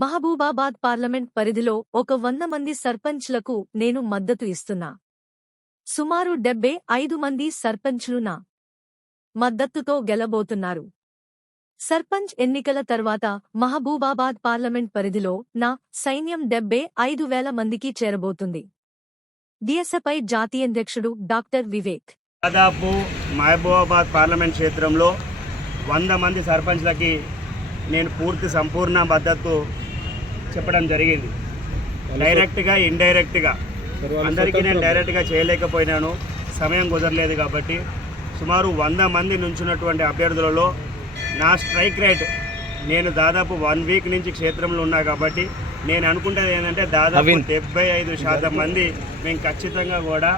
Mahabubabad parliament పరిధిలో ఒక వంద మంది సర్పంచ్లకు నేను మద్దతు ఇస్తున్నా సుమారు డెబ్బే ఐదు మంది సర్పంచ్లు నా మద్దతుతో గెలబోతున్నారు సర్పంచ్ ఎన్నికల తర్వాత మహబూబాబాద్ పార్లమెంట్ పరిధిలో నా సైన్యం డెబ్బే ఐదు వేల మందికి చేరబోతుంది డిఎస్ఎఫ్ఐ జాతీయాధ్యక్షుడు డాక్టర్ వివేక్ దాదాపు మహబూబాబాద్ పార్లమెంట్ క్షేత్రంలో వంద మంది సర్పంచ్లకి నేను పూర్తి సంపూర్ణ మద్దతు చెప్పడం జరిగింది డైరెక్ట్గా ఇండైరెక్ట్గా అందరికీ నేను డైరెక్ట్గా చేయలేకపోయినాను సమయం కుదరలేదు కాబట్టి సుమారు వంద మంది నుంచున్నటువంటి అభ్యర్థులలో నా స్ట్రైక్ రేట్ నేను దాదాపు వన్ వీక్ నుంచి క్షేత్రంలో ఉన్నా కాబట్టి నేను అనుకుంటేది ఏంటంటే దాదాపు డెబ్బై ఐదు శాతం మంది మేము ఖచ్చితంగా కూడా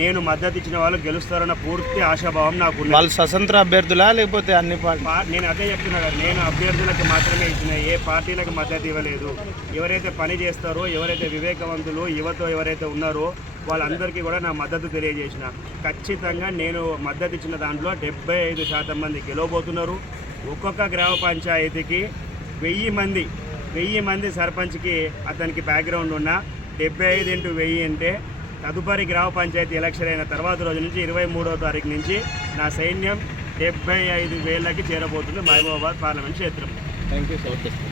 నేను మద్దతు ఇచ్చిన వాళ్ళు గెలుస్తారన్న పూర్తి ఆశాభావం నాకు వాళ్ళు స్వతంత్ర అభ్యర్థులా లేకపోతే అన్ని పార్టీ నేను అదే చెప్తున్నా కదా నేను అభ్యర్థులకు మాత్రమే ఇచ్చిన ఏ పార్టీలకు మద్దతు ఇవ్వలేదు ఎవరైతే పని చేస్తారో ఎవరైతే వివేకవంతులు యువతో ఎవరైతే ఉన్నారో వాళ్ళందరికీ కూడా నా మద్దతు తెలియజేసిన ఖచ్చితంగా నేను మద్దతు ఇచ్చిన దాంట్లో డెబ్బై ఐదు శాతం మంది గెలవబోతున్నారు ఒక్కొక్క గ్రామ పంచాయతీకి వెయ్యి మంది వెయ్యి మంది సర్పంచ్కి అతనికి బ్యాక్గ్రౌండ్ ఉన్న డెబ్బై ఐదు ఇంటూ వెయ్యి అంటే తదుపరి గ్రామ పంచాయతీ ఎలక్షన్ అయిన తర్వాత రోజు నుంచి ఇరవై మూడో తారీఖు నుంచి నా సైన్యం డెబ్బై ఐదు వేలకి చేరబోతుంది మహబూబాబాద్ పార్లమెంట్ క్షేత్రం థ్యాంక్ యూ